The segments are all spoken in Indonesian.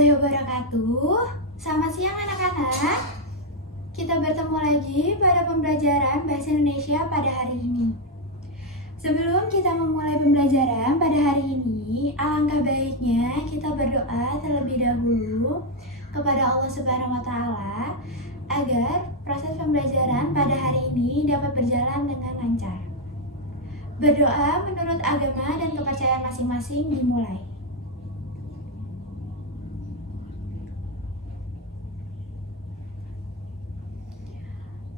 warahmatullahi wabarakatuh. Selamat siang anak-anak. Kita bertemu lagi pada pembelajaran Bahasa Indonesia pada hari ini. Sebelum kita memulai pembelajaran pada hari ini, alangkah baiknya kita berdoa terlebih dahulu kepada Allah Subhanahu wa Ta'ala agar proses pembelajaran pada hari ini dapat berjalan dengan lancar. Berdoa menurut agama dan kepercayaan masing-masing dimulai.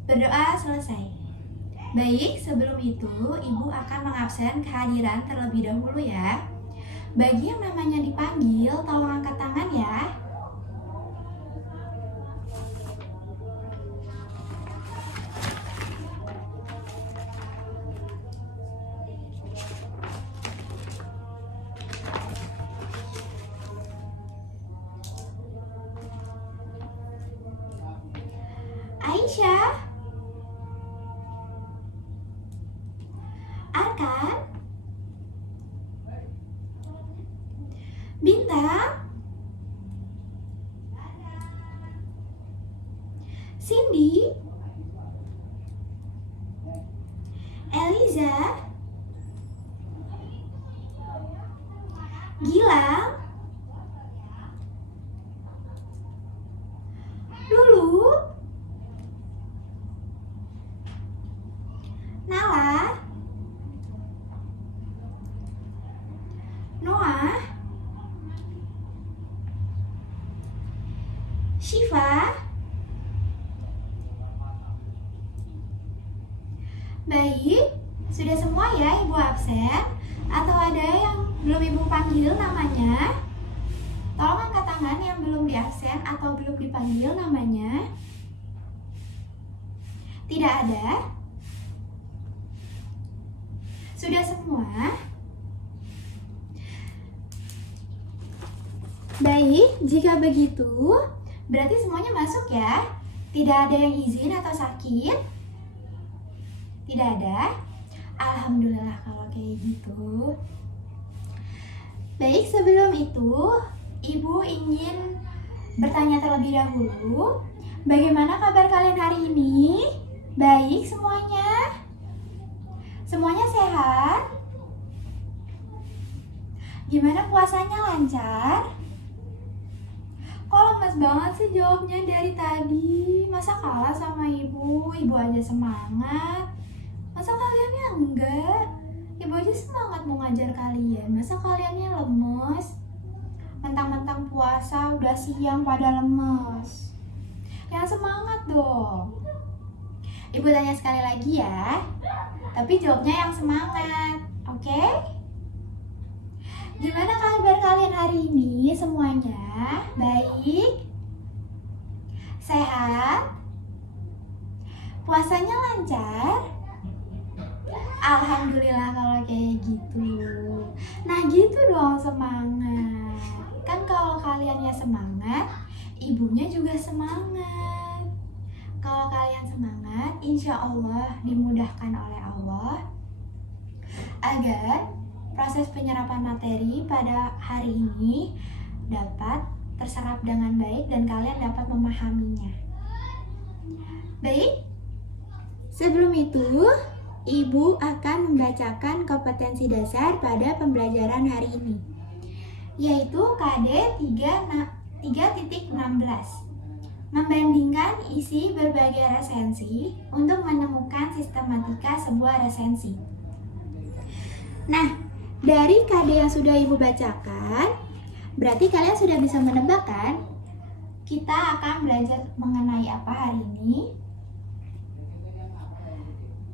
Berdoa selesai. Baik, sebelum itu Ibu akan mengabsen kehadiran terlebih dahulu ya. Bagi yang namanya dipanggil, tolong angkat tangan ya. Aisyah, Arkan, Bintang, Cindy, Eliza, Gilang, Lulu, Nala, Noah, Syifa. Baik, sudah semua ya Ibu absen? Atau ada yang belum Ibu panggil namanya? Tolong angkat tangan yang belum diabsen atau belum dipanggil namanya. Tidak ada? Sudah semua? Baik, jika begitu, berarti semuanya masuk ya? Tidak ada yang izin atau sakit? Tidak ada? Alhamdulillah kalau kayak gitu. Baik, sebelum itu, Ibu ingin bertanya terlebih dahulu. Bagaimana kabar kalian hari ini? Baik semuanya? Semuanya sehat? Gimana puasanya, lancar? Kok lemes banget sih jawabnya dari tadi? Masa kalah sama Ibu? Ibu aja semangat. Masa kaliannya enggak? Ibu aja semangat mau ngajar kalian. Masa kaliannya lemes? Mentang-mentang puasa udah siang pada lemes. Yang semangat dong. Ibu tanya sekali lagi ya. Tapi jawabnya yang semangat. Oke? Gimana kabar kalian hari ini semuanya? Baik? Sehat? Puasanya lancar? Alhamdulillah kalau kayak gitu. Nah gitu dong semangat. Kan kalau kaliannya semangat, ibunya juga semangat. Kalau kalian semangat, insya Allah dimudahkan oleh Allah agar proses penyerapan materi pada hari ini dapat terserap dengan baik dan kalian dapat memahaminya. Baik, sebelum itu Ibu akan membacakan kompetensi dasar pada pembelajaran hari ini, yaitu KD 3.16. Membandingkan isi berbagai resensi untuk menemukan sistematika sebuah resensi. Nah, dari KD yang sudah Ibu bacakan, berarti kalian sudah bisa menebak kan? Kita akan belajar mengenai apa hari ini?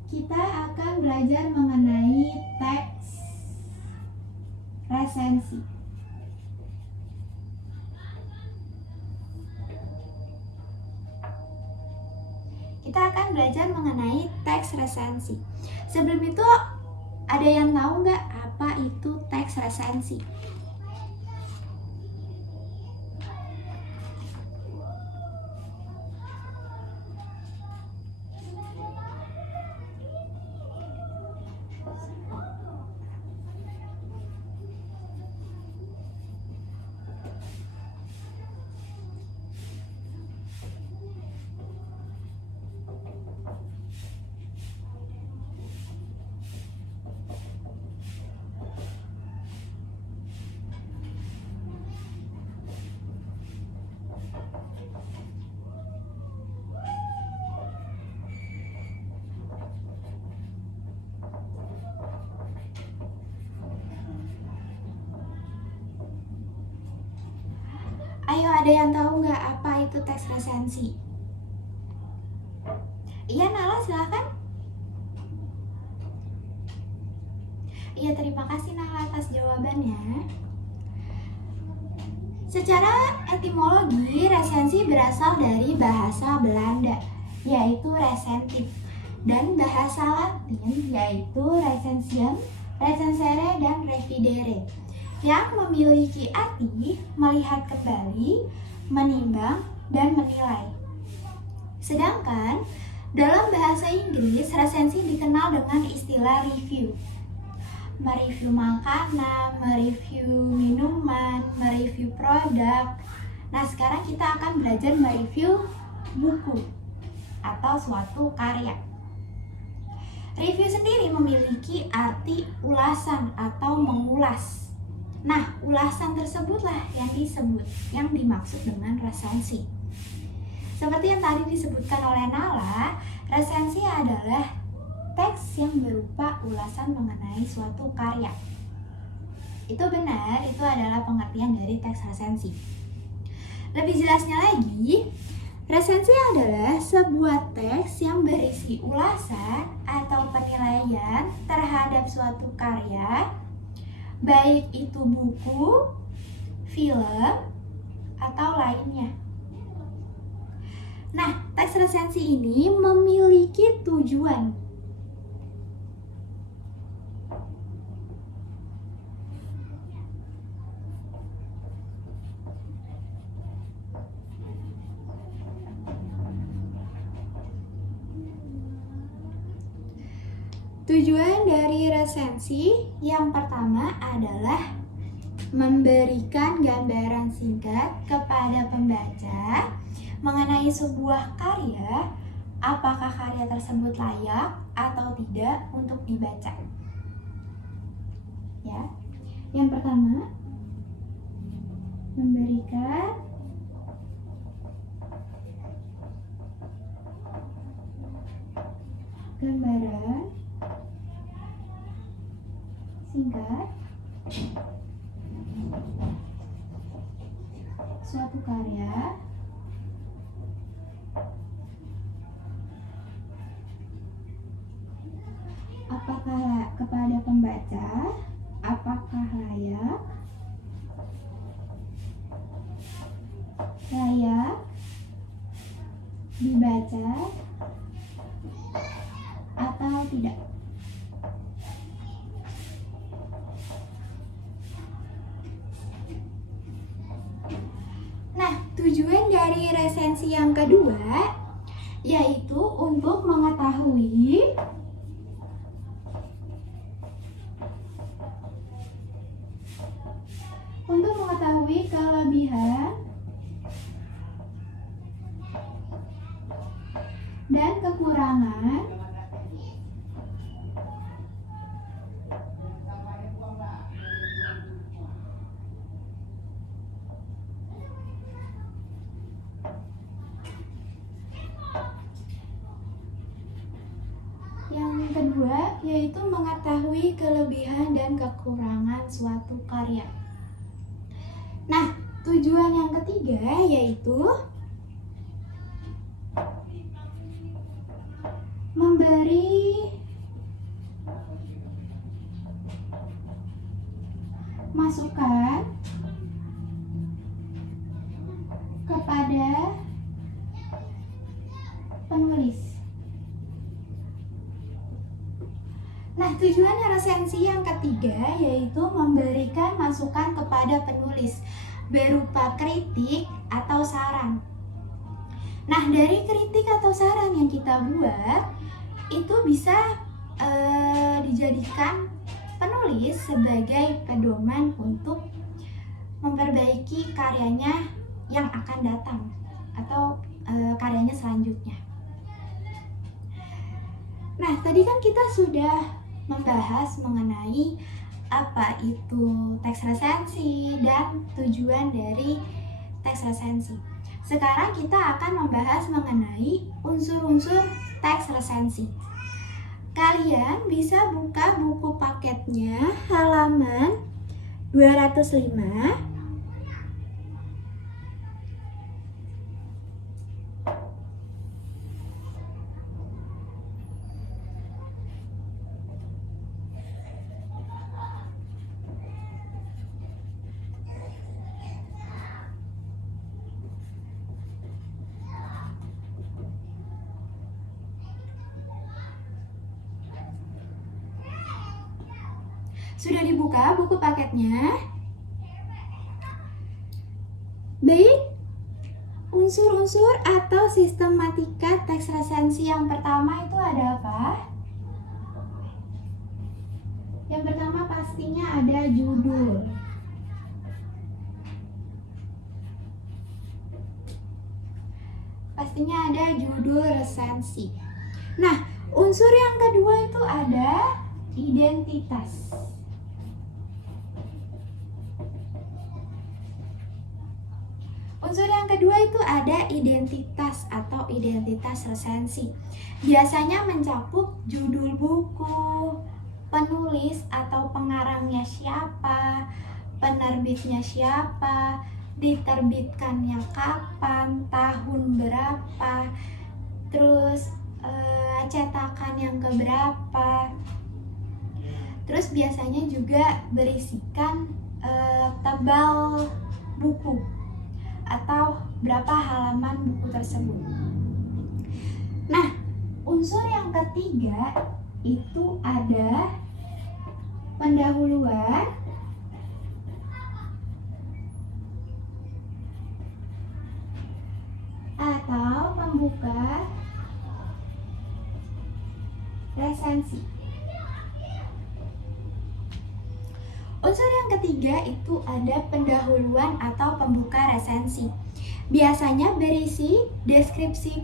Kita akan belajar mengenai teks resensi. Kita akan belajar mengenai teks resensi. Sebelum itu, ada yang tahu nggak apa itu teks resensi? Ada yang tahu nggak apa itu teks resensi? Iya, Nala, silakan. Iya, terima kasih Nala atas jawabannya. Secara etimologi, resensi berasal dari bahasa Belanda, yaitu resentif, dan bahasa Latin, yaitu recensium, recensere, dan revidere, yang memiliki arti melihat kembali, menimbang, dan menilai. Sedangkan dalam bahasa Inggris, resensi dikenal dengan istilah review. Mereview makanan, mereview minuman, mereview produk. Nah, sekarang kita akan belajar mereview buku atau suatu karya. Review sendiri memiliki arti ulasan atau mengulas. Nah, ulasan tersebutlah yang dimaksud dengan resensi. Seperti yang tadi disebutkan oleh Nala, resensi adalah teks yang berupa ulasan mengenai suatu karya. Itu benar, itu adalah pengertian dari teks resensi. Lebih jelasnya lagi, resensi adalah sebuah teks yang berisi ulasan atau penilaian terhadap suatu karya, baik itu buku, film, atau lainnya. Nah, teks resensi ini memiliki tujuan. Tujuan dari resensi yang pertama adalah memberikan gambaran singkat kepada pembaca mengenai sebuah karya, apakah karya tersebut layak atau tidak untuk dibaca. Ya. Yang pertama, memberikan gambaran singkat suatu karya, apakah kepada pembaca, apakah layak dibaca atau tidak. Nah, tujuan dari resensi yang kedua yaitu untuk mengetahui kelebihan dan kekurangan yang kedua yaitu mengetahui kelebihan dan kekurangan suatu karya. Nah, tujuan yang ketiga yaitu memberi masukan kepada penulis. Nah, tujuan resensi yang ketiga yaitu memberikan masukan kepada penulis berupa kritik atau saran. Nah, dari kritik atau saran yang kita buat itu bisa dijadikan penulis sebagai pedoman untuk memperbaiki karyanya yang akan datang atau karyanya selanjutnya. Nah, tadi kan kita sudah membahas mengenai apa itu teks resensi dan tujuan dari teks resensi. Sekarang kita akan membahas mengenai unsur-unsur teks resensi. Kalian bisa buka buku paketnya halaman 205 Sudah dibuka buku paketnya? Baik, unsur-unsur atau sistematika teks resensi yang pertama itu ada apa? Yang pertama pastinya ada judul. Pastinya ada judul resensi. Nah, unsur yang kedua itu ada identitas. Unsur yang kedua itu ada identitas atau identitas resensi. Biasanya mencakup judul buku, penulis atau pengarangnya siapa, penerbitnya siapa, diterbitkannya kapan, tahun berapa, terus cetakan yang keberapa. Terus biasanya juga berisikan tebal buku atau berapa halaman buku tersebut. Nah, unsur yang ketiga itu ada pendahuluan atau pembuka resensi. Unsur yang ketiga itu ada pendahuluan atau pembuka resensi. Biasanya berisi deskripsi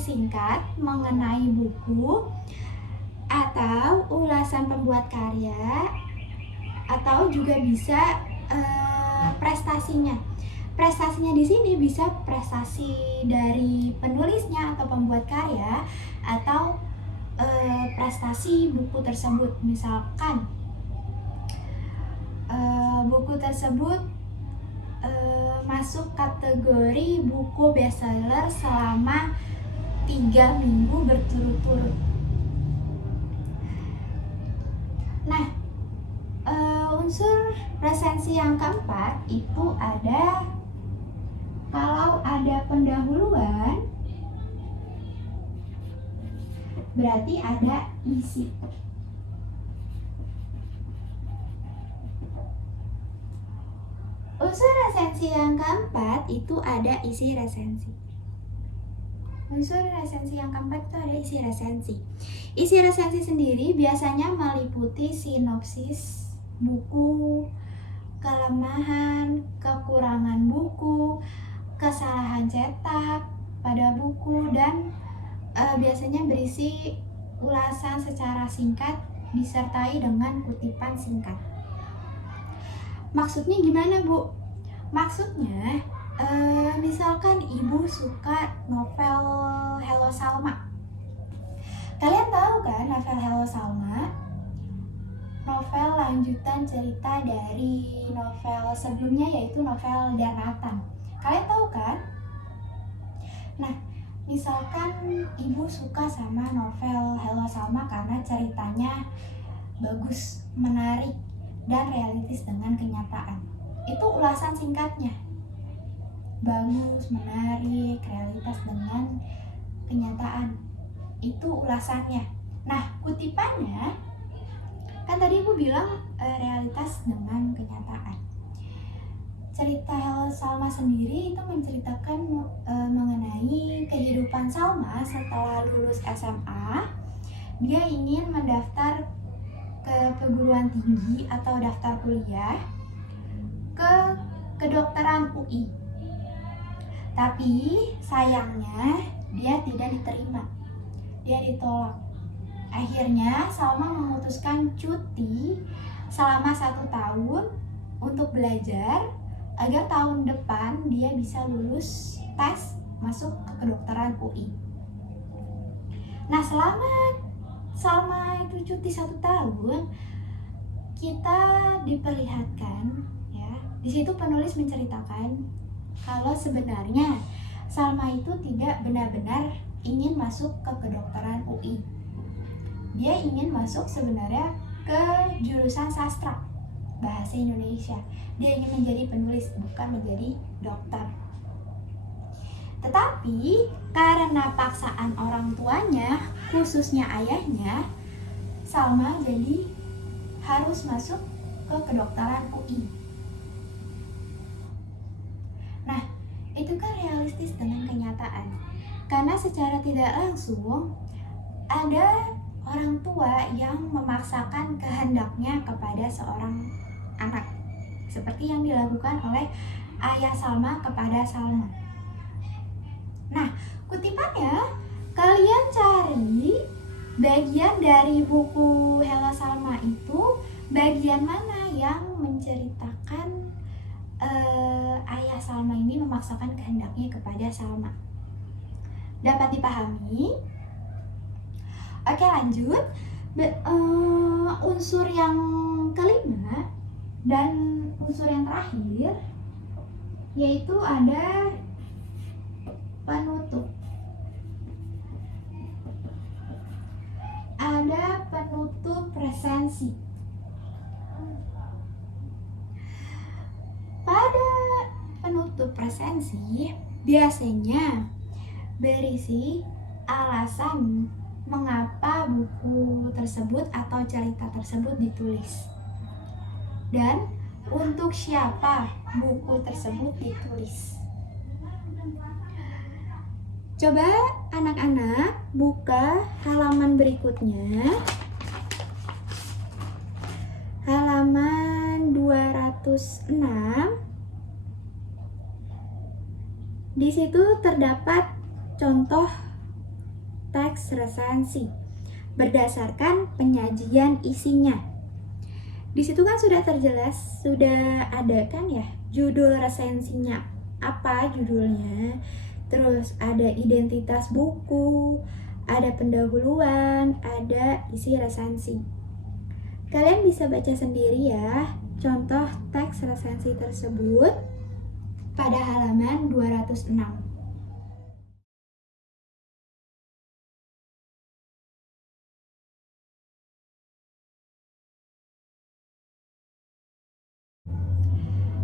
singkat mengenai buku atau ulasan pembuat karya, atau juga bisa prestasinya. Prestasinya di sini bisa prestasi dari penulisnya atau pembuat karya, atau prestasi buku tersebut. Misalkan buku tersebut masuk kategori buku bestseller selama 3 minggu berturut-turut. Nah, unsur resensi yang keempat itu ada, kalau ada pendahuluan berarti ada isi. Unsur resensi yang keempat itu ada isi resensi. Unsur resensi yang keempat itu ada isi resensi. Isi resensi sendiri biasanya meliputi sinopsis buku, kelemahan, kekurangan buku, kesalahan cetak pada buku, dan biasanya berisi ulasan secara singkat disertai dengan kutipan singkat. Maksudnya gimana, Bu? Maksudnya misalkan ibu suka novel Hello Salma. Kalian tahu kan novel Hello Salma? Novel lanjutan cerita dari novel sebelumnya, yaitu novel Daratan. Kalian tahu kan? Nah, misalkan ibu suka sama novel Hello Salma karena ceritanya bagus, menarik, dan realistis dengan kenyataan. Itu ulasan singkatnya. Bagus, menarik, realitas dengan kenyataan. Itu ulasannya. Nah, kutipannya, kan tadi Ibu bilang realitas dengan kenyataan. Cerita Hello Salma sendiri itu menceritakan mengenai kehidupan Salma setelah lulus SMA. Dia ingin mendaftar ke perguruan tinggi atau daftar kuliah ke kedokteran UI. Tapi sayangnya dia tidak diterima. Dia ditolak. Akhirnya Salma memutuskan cuti selama 1 tahun untuk belajar agar tahun depan dia bisa lulus tes masuk ke kedokteran UI. Nah, selama Salma itu cuti 1 tahun, kita diperlihatkan, ya, di situ penulis menceritakan kalau sebenarnya Salma itu tidak benar-benar ingin masuk ke kedokteran UI. Dia ingin masuk sebenarnya ke jurusan sastra, bahasa Indonesia. Dia ingin menjadi penulis, bukan menjadi dokter. Tetapi karena paksaan orang tuanya, khususnya ayahnya, Salma jadi harus masuk ke kedokteran UI. Nah, itu kan realistis dengan kenyataan. Karena secara tidak langsung ada orang tua yang memaksakan kehendaknya kepada seorang anak, seperti yang dilakukan oleh ayah Salma kepada Salma. Nah, kutipannya kalian cari bagian dari buku Hella Salma itu, bagian mana yang menceritakan ayah Salma ini memaksakan kehendaknya kepada Salma. Dapat dipahami? Oke, lanjut. Unsur yang kelima dan unsur yang terakhir yaitu ada penutup. Ada penutup resensi. Pada penutup resensi biasanya berisi alasan mengapa buku tersebut atau cerita tersebut ditulis dan untuk siapa buku tersebut ditulis. Coba anak-anak buka halaman berikutnya, halaman 206. Di situ terdapat contoh teks resensi berdasarkan penyajian isinya. Di situ kan sudah terjelas, sudah ada kan ya judul resensinya, apa judulnya, terus ada identitas buku, ada pendahuluan, ada isi resensi. Kalian bisa baca sendiri ya contoh teks resensi tersebut pada halaman 206.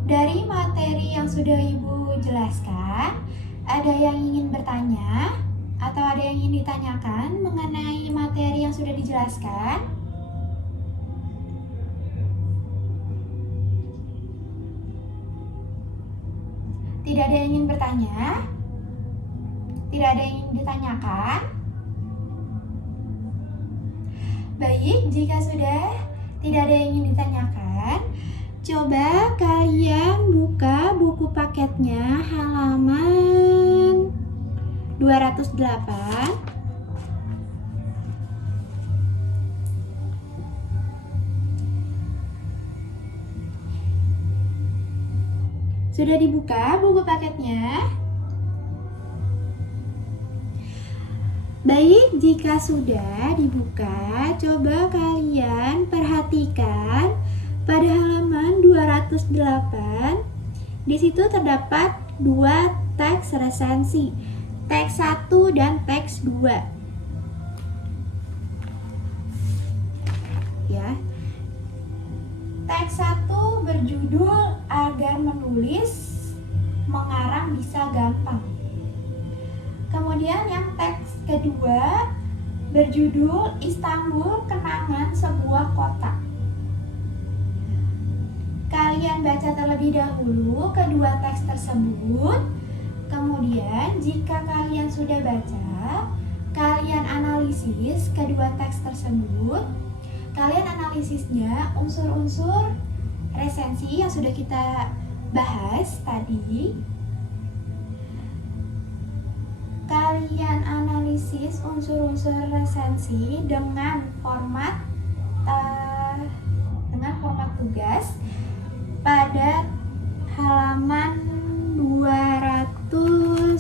Dari materi yang sudah Ibu jelaskan, ada yang ingin bertanya atau ada yang ingin ditanyakan mengenai materi yang sudah dijelaskan? Tidak ada yang ingin bertanya? Tidak ada yang ingin ditanyakan? Baik, jika sudah tidak ada yang ingin ditanyakan, coba kalian buka buku paketnya halaman 208. Sudah dibuka buku paketnya? Baik, jika sudah dibuka, coba kalian perhatikan pada halaman 208. Di situ terdapat dua teks resensi, teks 1 dan teks 2. Ya. Teks 1 berjudul Agar Menulis Mengarang Bisa Gampang. Kemudian yang teks kedua berjudul Istanbul Kenangan Sebuah Kota. Kalian baca terlebih dahulu kedua teks tersebut. Kemudian jika kalian sudah baca, kalian analisis kedua teks tersebut. Kalian analisisnya unsur-unsur resensi yang sudah kita bahas tadi. Kalian analisis unsur-unsur resensi dengan format tugas pada halaman 210.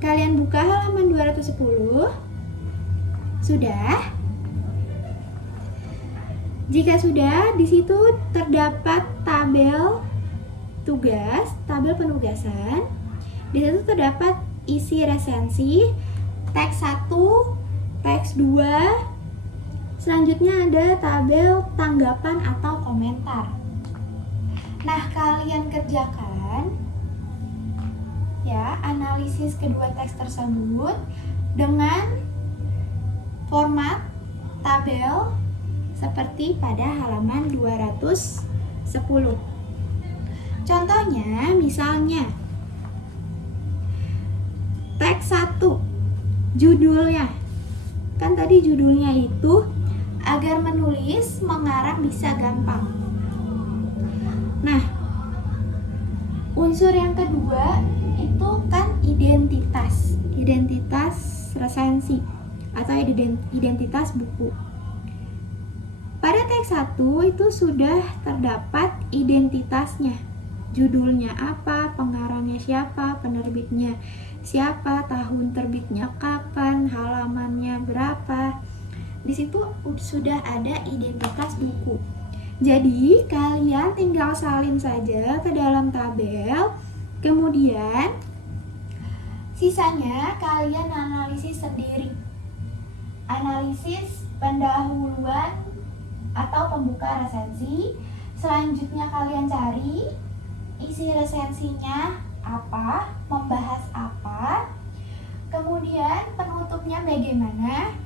Kalian buka halaman 210. Sudah? Jika sudah, di situ terdapat tabel tugas, tabel penugasan. Di situ terdapat isi resensi, teks 1, teks 2. Selanjutnya ada tabel tanggapan atau komentar. Nah, kalian kerjakan ya analisis kedua teks tersebut dengan format tabel seperti pada halaman 210. Contohnya, misalnya teks 1, judulnya. Kan tadi judulnya itu agar menulis mengarang bisa gampang. Nah, unsur yang kedua itu kan identitas resensi atau identitas buku. Pada teks 1 itu sudah terdapat identitasnya. Judulnya apa, pengarangnya siapa, penerbitnya siapa, tahun terbitnya kapan, halamannya berapa. Di situ sudah ada identitas buku. Jadi kalian tinggal salin saja ke dalam tabel. Kemudian sisanya kalian analisis sendiri. Analisis pendahuluan atau pembuka resensi. Selanjutnya kalian cari isi resensinya apa, membahas apa, kemudian penutupnya bagaimana.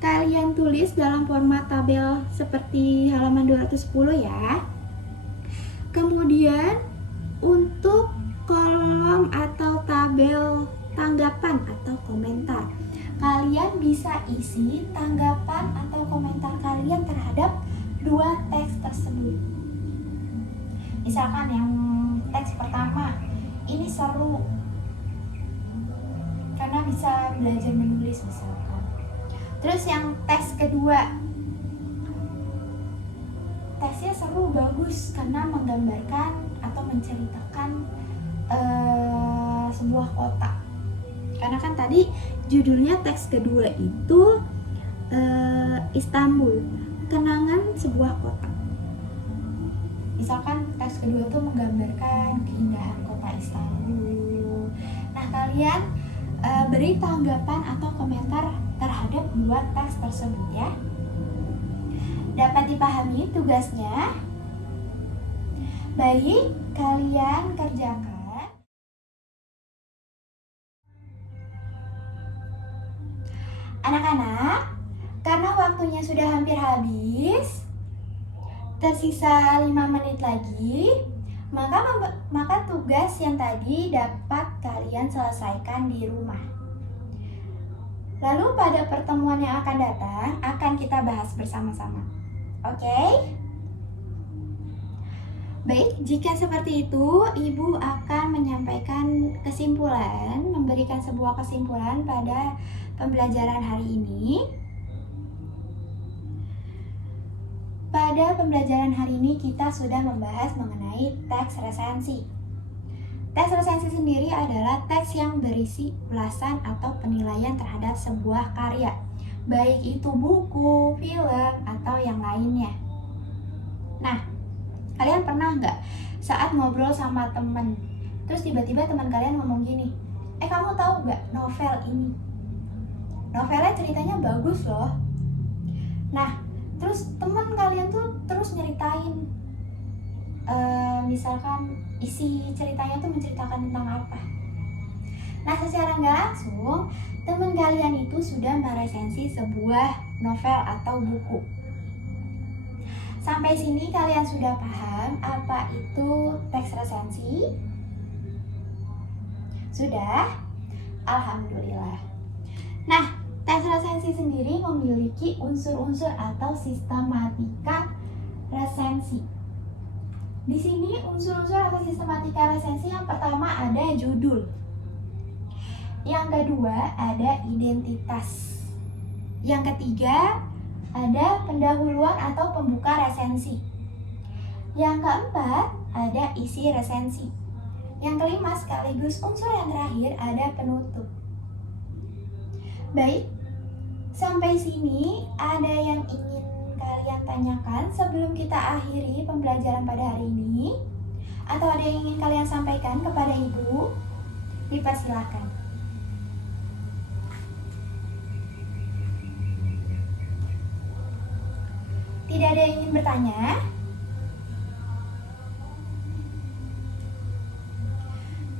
Kalian tulis dalam format tabel seperti halaman 210 ya. Kemudian untuk kolom atau tabel tanggapan atau komentar, kalian bisa isi tanggapan atau komentar kalian terhadap dua teks tersebut. Misalkan yang teks pertama, ini seru karena bisa belajar menulis misalkan. Terus yang teks kedua, teksnya seru, bagus karena menggambarkan atau menceritakan sebuah kota. Karena kan tadi judulnya teks kedua itu Istanbul, kenangan sebuah kota. Misalkan teks kedua itu menggambarkan keindahan kota Istanbul. Nah, kalian beri tanggapan atau komentar terhadap dua teks tersebut ya. Dapat dipahami tugasnya? Baik, kalian kerjakan. Anak-anak, karena waktunya sudah hampir habis, tersisa 5 menit lagi, maka tugas yang tadi dapat kalian selesaikan di rumah. Lalu pada pertemuan yang akan datang akan kita bahas bersama-sama. Oke? Baik, jika seperti itu, Ibu akan menyampaikan kesimpulan, memberikan sebuah kesimpulan pada pembelajaran hari ini. Pada pembelajaran hari ini kita sudah membahas mengenai teks resensi. Teks resensi sendiri adalah teks yang berisi ulasan atau penilaian terhadap sebuah karya, baik itu buku, film, atau yang lainnya. Nah, kalian pernah nggak saat ngobrol sama temen, terus tiba-tiba teman kalian ngomong gini, kamu tahu nggak novel ini? Novelnya ceritanya bagus loh. Nah, terus teman kalian tuh terus nyeritain, misalkan isi ceritanya tuh menceritakan tentang apa. Nah, secara nggak langsung teman kalian itu sudah meresensi sebuah novel atau buku. Sampai sini kalian sudah paham apa itu teks resensi? Sudah? Alhamdulillah. Nah, teks resensi sendiri memiliki unsur-unsur atau sistematika resensi. Di sini unsur-unsur atau sistematika resensi yang pertama ada judul. Yang kedua ada identitas. Yang ketiga ada pendahuluan atau pembuka resensi. Yang keempat ada isi resensi. Yang kelima sekaligus unsur yang terakhir ada penutup. Baik, sampai sini ada yang ingin kalian tanyakan sebelum kita akhiri pembelajaran pada hari ini? Atau ada yang ingin kalian sampaikan kepada Ibu? Dipersilahkan. Tidak ada yang ingin bertanya?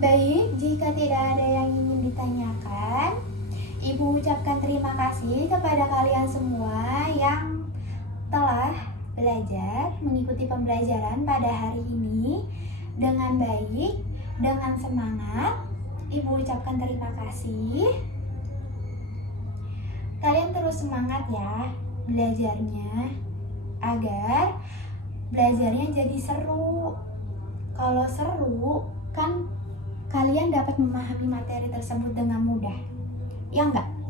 Baik, jika tidak ada yang ingin ditanyakan, Ibu ucapkan terima terima kasih kepada kalian semua yang telah belajar mengikuti pembelajaran pada hari ini dengan baik, dengan semangat. Ibu ucapkan terima kasih. Kalian terus semangat ya belajarnya, agar belajarnya jadi seru. Kalau seru, kan kalian dapat memahami materi tersebut dengan mudah, ya enggak?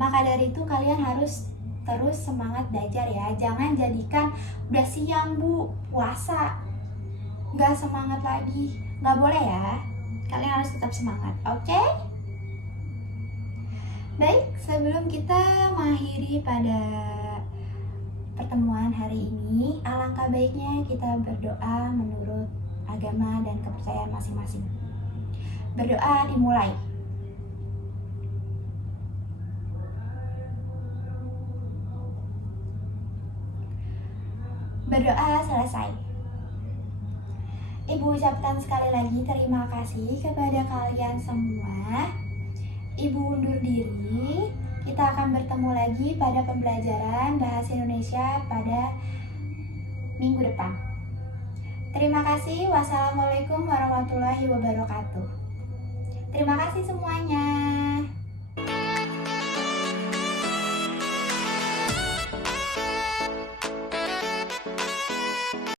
Maka dari itu kalian harus terus semangat belajar ya. Jangan jadikan udah siang bu, puasa, nggak semangat lagi. Nggak boleh ya. Kalian harus tetap semangat, oke? Baik, sebelum kita mengakhiri pada pertemuan hari ini, alangkah baiknya kita berdoa menurut agama dan kepercayaan masing-masing. Berdoa dimulai. Berdoa selesai. Ibu ucapkan sekali lagi terima kasih kepada kalian semua. Ibu undur diri. Kita akan bertemu lagi pada pembelajaran Bahasa Indonesia pada minggu depan. Terima kasih. Wassalamualaikum warahmatullahi wabarakatuh. Terima kasih semuanya.